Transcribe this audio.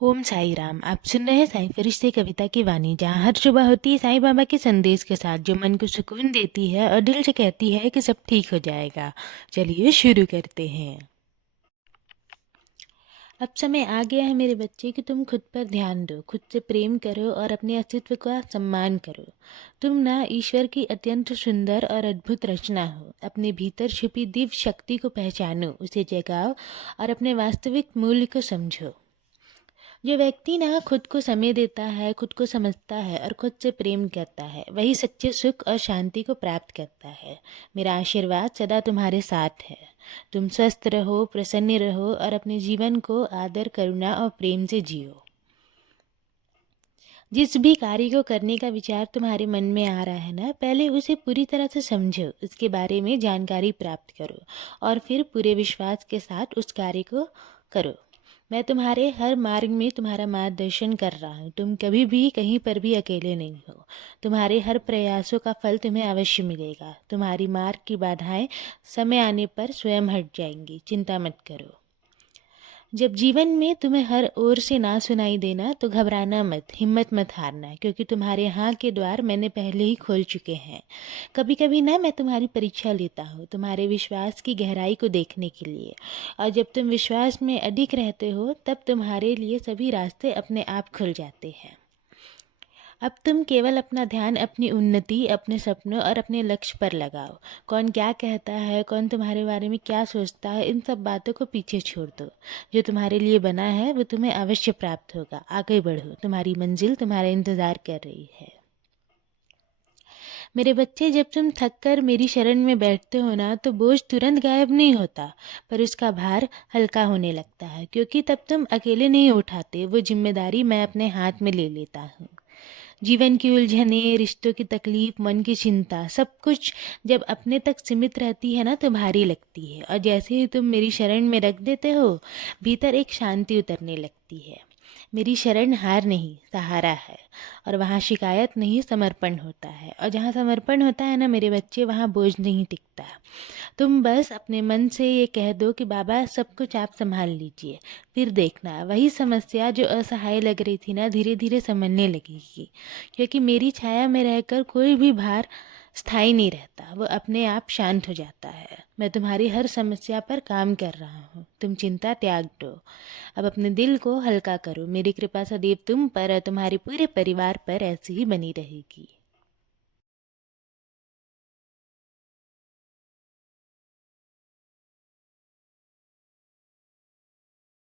ओम साई राम। आप सुन रहे हैं साई फरिश्ते कविता की वाणी, जहाँ हर सुबह होती है साईं बाबा के संदेश के साथ, जो मन को सुकून देती है और दिल से कहती है कि सब ठीक हो जाएगा। चलिए शुरू करते हैं। अब समय आ गया है मेरे बच्चे कि तुम खुद पर ध्यान दो, खुद से प्रेम करो और अपने अस्तित्व का सम्मान करो। तुम ना ईश्वर की अत्यंत सुंदर और अद्भुत रचना हो। अपने भीतर छुपी दिव्य शक्ति को पहचानो, उसे जगाओ और अपने वास्तविक मूल्य को समझो। जो व्यक्ति ना खुद को समय देता है, खुद को समझता है और खुद से प्रेम करता है, वही सच्चे सुख और शांति को प्राप्त करता है। मेरा आशीर्वाद सदा तुम्हारे साथ है। तुम स्वस्थ रहो, प्रसन्न रहो और अपने जीवन को आदर, करुणा और प्रेम से जियो। जिस भी कार्य को करने का विचार तुम्हारे मन में आ रहा है ना, पहले उसे पूरी तरह से समझो, उसके बारे में जानकारी प्राप्त करो और फिर पूरे विश्वास के साथ उस कार्य को करो। मैं तुम्हारे हर मार्ग में तुम्हारा मार्गदर्शन कर रहा हूँ। तुम कभी भी कहीं पर भी अकेले नहीं हो। तुम्हारे हर प्रयासों का फल तुम्हें अवश्य मिलेगा। तुम्हारी मार्ग की बाधाएं समय आने पर स्वयं हट जाएंगी। चिंता मत करो। जब जीवन में तुम्हें हर ओर से ना सुनाई देना तो घबराना मत, हिम्मत मत हारना, क्योंकि तुम्हारे यहाँ के द्वार मैंने पहले ही खोल चुके हैं। कभी कभी ना मैं तुम्हारी परीक्षा लेता हूँ, तुम्हारे विश्वास की गहराई को देखने के लिए। और जब तुम विश्वास में अडिग रहते हो तब तुम्हारे लिए सभी रास्ते अपने आप खुल जाते हैं। अब तुम केवल अपना ध्यान अपनी उन्नति, अपने सपनों और अपने लक्ष्य पर लगाओ। कौन क्या कहता है, कौन तुम्हारे बारे में क्या सोचता है, इन सब बातों को पीछे छोड़ दो। जो तुम्हारे लिए बना है वो तुम्हें अवश्य प्राप्त होगा। आगे बढ़ो, तुम्हारी मंजिल तुम्हारा इंतज़ार कर रही है। मेरे बच्चे, जब तुम थक कर मेरी शरण में बैठते हो ना, तो बोझ तुरंत गायब नहीं होता, पर उसका भार हल्का होने लगता है, क्योंकि तब तुम अकेले नहीं उठाते। वो जिम्मेदारी मैं अपने हाथ में ले लेता हूँ। जीवन की उलझनें, रिश्तों की तकलीफ, मन की चिंता, सब कुछ जब अपने तक सीमित रहती है ना तो भारी लगती है। और जैसे ही तुम मेरी शरण में रख देते हो, भीतर एक शांति उतरने लगती है। मेरी शरण हार नहीं, सहारा है। और वहाँ शिकायत नहीं, समर्पण होता है। और जहाँ समर्पण होता है ना मेरे बच्चे, वहाँ बोझ नहीं टिकता। तुम बस अपने मन से ये कह दो कि बाबा सब कुछ आप संभाल लीजिए। फिर देखना, वही समस्या जो असहाय लग रही थी ना, धीरे धीरे संभलने लगेगी। क्योंकि मेरी छाया में रहकर कोई भी भार स्थायी नहीं रहता, वो अपने आप शांत हो जाता है। मैं तुम्हारी हर समस्या पर काम कर रहा हूँ, तुम चिंता त्याग दो। अब अपने दिल को हल्का करो। मेरी कृपा सदैव तुम पर और तुम्हारे पूरे परिवार पर ऐसी ही बनी रहेगी।